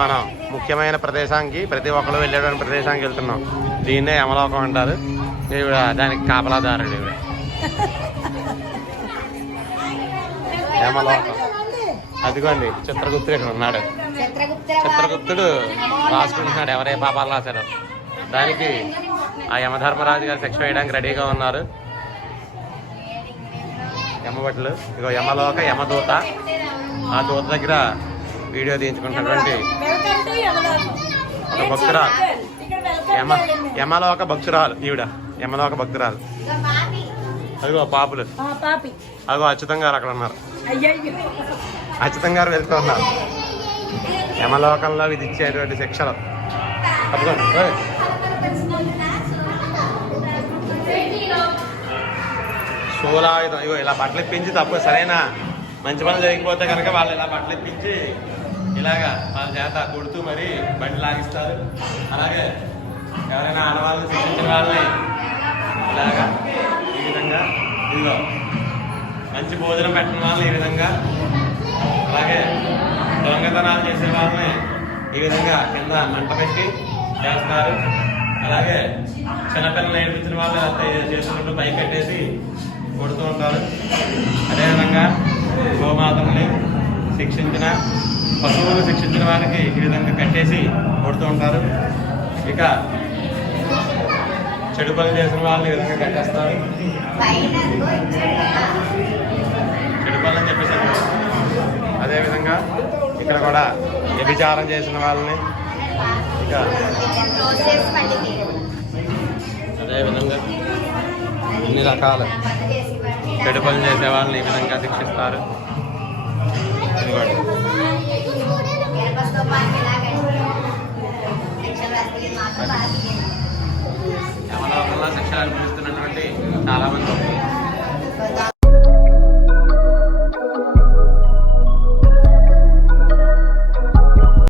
మనం ముఖ్యమైన ప్రదేశానికి ప్రతి ఒక్కరు వెళ్ళేటువంటి ప్రదేశానికి వెళ్తున్నాం. దీన్నే యమలోకం అంటారు. ఈవిడ దానికి కాపలాదారుడు ఈవిడ యమలోకం. అదిగోండి చిత్రగుప్తుడు ఇక్కడ ఉన్నాడు. చిత్రగుప్తుడు రాసుకుంటున్నాడు. ఎవరే పాపాలు రాశారు. దానికి ఆ యమధర్మరాజు గారు శిక్ష వేయడానికి రెడీగా ఉన్నారు. యమభట్లు. ఇగో యమలోక యమదూత. ఆ దూత దగ్గర వీడియో తీయించుకుంటున్నటువంటి ఒక భక్తురాలు యమ యమలోక భక్తురాలు ఈవిడ. యమలోక భక్తురాలు అదిగో పాపులు. పాపి. అదిగో అచ్యుతం గారు అక్కడ ఉన్నారు. అచ్యుతం గారు వెళ్తూ ఉన్నారు. యమలోకంలో విధించేటువంటి శిక్షలు. ఓయ్. శూలాయుధం ఇలా బట్టలు ఇప్పించి తప్పు. సరేనా? మంచి పనులు జరిగిపోతే కనుక వాళ్ళు ఇలా బట్టలు ఇప్పించి ఇలాగా వాళ్ళ చేత కొడుతూ మరి బండి లాగిస్తారు. అలాగే ఎవరైనా ఆడవాళ్ళని శిక్షించిన వాళ్ళని ఇలాగా ఈ విధంగా ఇదిగో మంచి భోజనం పెట్టిన వాళ్ళని ఈ విధంగా అలాగే దొంగతనాలు చేసే వాళ్ళని ఈ విధంగా కింద మంట పెట్టి చేస్తారు. అలాగే చిన్నపిల్లలు నేర్పించిన వాళ్ళు చేస్తున్నట్టు పై కట్టేసి కొడుతూ ఉంటారు. అదేవిధంగా గోమాతల్ని శిక్షించిన పశువులు శిక్షించిన వారికి ఈ విధంగా కట్టేసి కొడుతూ ఉంటారు. ఇక చెడు పనులు చేసిన వాళ్ళని ఈ విధంగా కట్టేస్తారు. చెడు పనులు అని చెప్పేసి అదేవిధంగా ఇక్కడ కూడా వ్యభిచారం చేసిన వాళ్ళని ఇక అదేవిధంగా అన్ని రకాల చెడు పనులు చేసే వాళ్ళని ఈ విధంగా శిక్షిస్తారు. యమలోకంలో శిక్ష అనుభవిస్తున్నటువంటి చాలా మంది